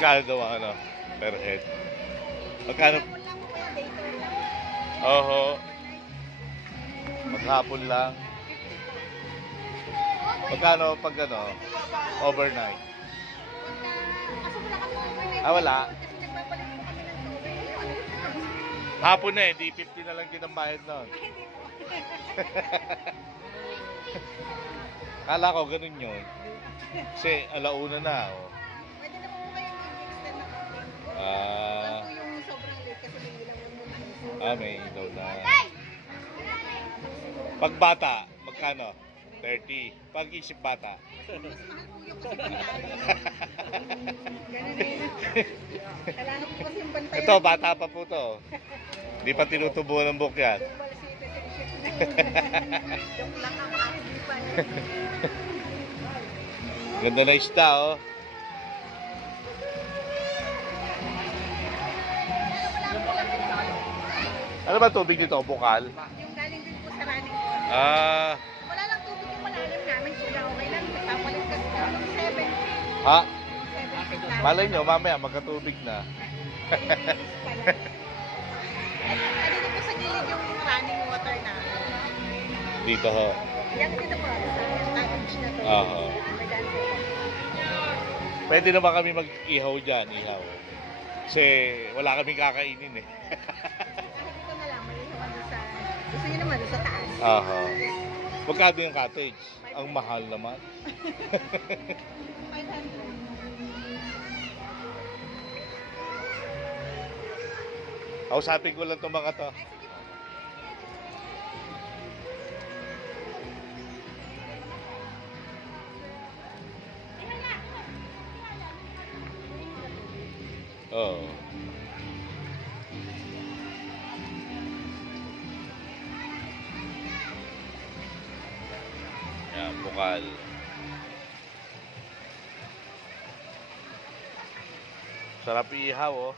Magkano daw ano? Per head. Magkano? Oho. Maghapon lang. Magkano pag ano? Overnight. Ah, wala. Hapon na eh, di 50 na lang kinambayad nun. Kala ko ganun yun. Kasi alauna na. Oh. Pwede na po kayo mag-extend na konti. Ah, Lang po yung sobrang late kasi may ilang naman. may ilaw na. Pag bata, magkano? 30. Pag isip bata. Mas mahal po yung kasi bantayan. Ganun na yun. Kailangan po kasi yung bantayan. Ito, bata pa po to. Hindi pa tinutubo ng buhok yan. Dual citizenship na. Joke lang ang kahit di pa. Ganda na isda, oh. Ano ba tubig dito? Bukal? Yung galing din po sa running water. Ah, Wala lang tubig yung malalim namin. Sila okay lang. Nagpapalit kasi kami ng 7. ha? 7 lang. Malay nyo, mamaya magkatubig na. Ano dito po sa gilid yung running water namin. Dito, ho. Yan dito po sa beach na to. Oo. Pwede na ba kami mag-ihaw dyan? Ihaw. Kasi wala kaming kakainin eh. Kahit ito na lang, malihaw ano sa... Gusto nyo naman sa taas. Aha. Magkano yung cottage? Ang mahal naman. 500. Kausapin ko lang itong mga to. Oo. Yan, bukal. Sarap ihaw, oh.